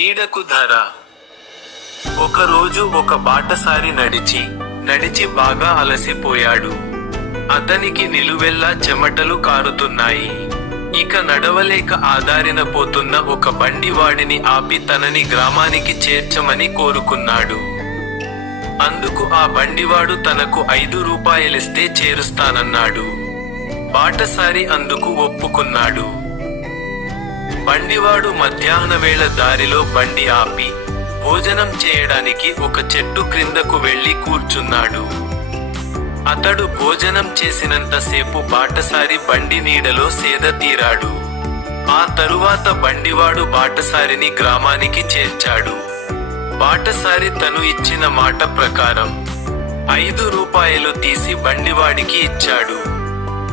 నీడకు ధర. ఒకరోజు ఒక బాటసారి నడిచి నడిచి బాగా అలసిపోయాడు. అతనికి నిలువెల్లా చెమటలు కారుతున్నాయి. ఇక నడవలేక ఆదారిన పోతున్న ఒక బండివాడిని ఆపి తనని గ్రామానికి చేర్చమని కోరుకున్నాడు. అందుకు ఆ బండివాడు తనకు ఐదు రూపాయలిస్తే చేరుస్తానన్నాడు. బాటసారి అందుకు ఒప్పుకున్నాడు. బండివాడు మధ్యాహ్న వేళ దారిలో బండి ఆపి భోజనం చేయడానికి ఒక చెట్టు క్రిందకు వెళ్ళి కూర్చున్నాడు. అతడు భోజనం చేసినంతసేపు బాటసారి బండి నీడలో సేద తీరాడు. ఆ తరువాత బండివాడు బాటసారిని గ్రామానికి చేర్చాడు. బాటసారి తను ఇచ్చిన మాట ప్రకారం ఐదు రూపాయలు తీసి బండివాడికి ఇచ్చాడు.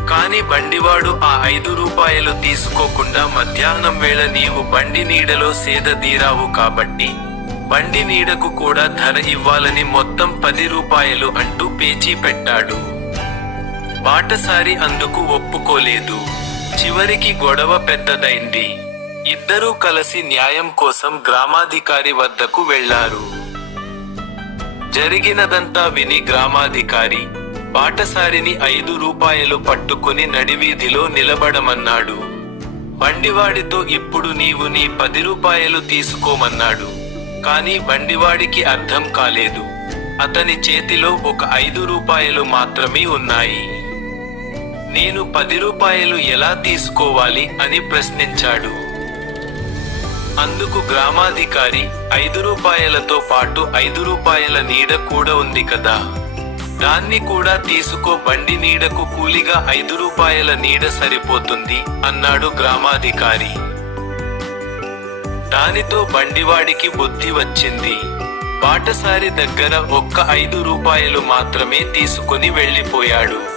కాని బండివాడు ఆ ఐదు రూపాయలు తీసుకోకుండా మధ్యాహ్నం వేళ నీవు బండి నీడలో సేదదీరావు కాబట్టి బండి నీడకు కూడా ధర ఇవ్వాలని మొత్తం పది రూపాయలు అంటూ పేచీ పెట్టాడు. బాటసారి అందుకు ఒప్పుకోలేదు. చివరికి గొడవ పెద్దదైంది. ఇద్దరూ కలిసి న్యాయం కోసం గ్రామాధికారి వద్దకు వెళ్ళారు. జరిగినదంతా విని గ్రామాధికారి బాటసారిని ఐదు రూపాయలు పట్టుకుని నడివీధిలో నిలబడమన్నాడు. బండివాడితో ఇప్పుడు నీవు నీ పది రూపాయలు తీసుకోమన్నాడు. కాని బండివాడికి అర్థం కాలేదు. అతని చేతిలో ఒక ఐదు రూపాయలు మాత్రమే ఉన్నాయి. నేను పది రూపాయలు ఎలా తీసుకోవాలి అని ప్రశ్నించాడు. అందుకు గ్రామాధికారి ఐదు రూపాయలతో పాటు ఐదు రూపాయల నీడ కూడా ఉంది కదా. దాన్ని కూడా తీసుకో బండి నీడకు కూలిగా ఐదు రూపాయల నీడ సరిపోతుంది అన్నాడు గ్రామాధికారి. దానితో బండివాడికి బుద్ధి వచ్చింది. బాటసారి దగ్గర ఒక్క ఐదు రూపాయలు మాత్రమే తీసుకుని వెళ్ళిపోయాడు.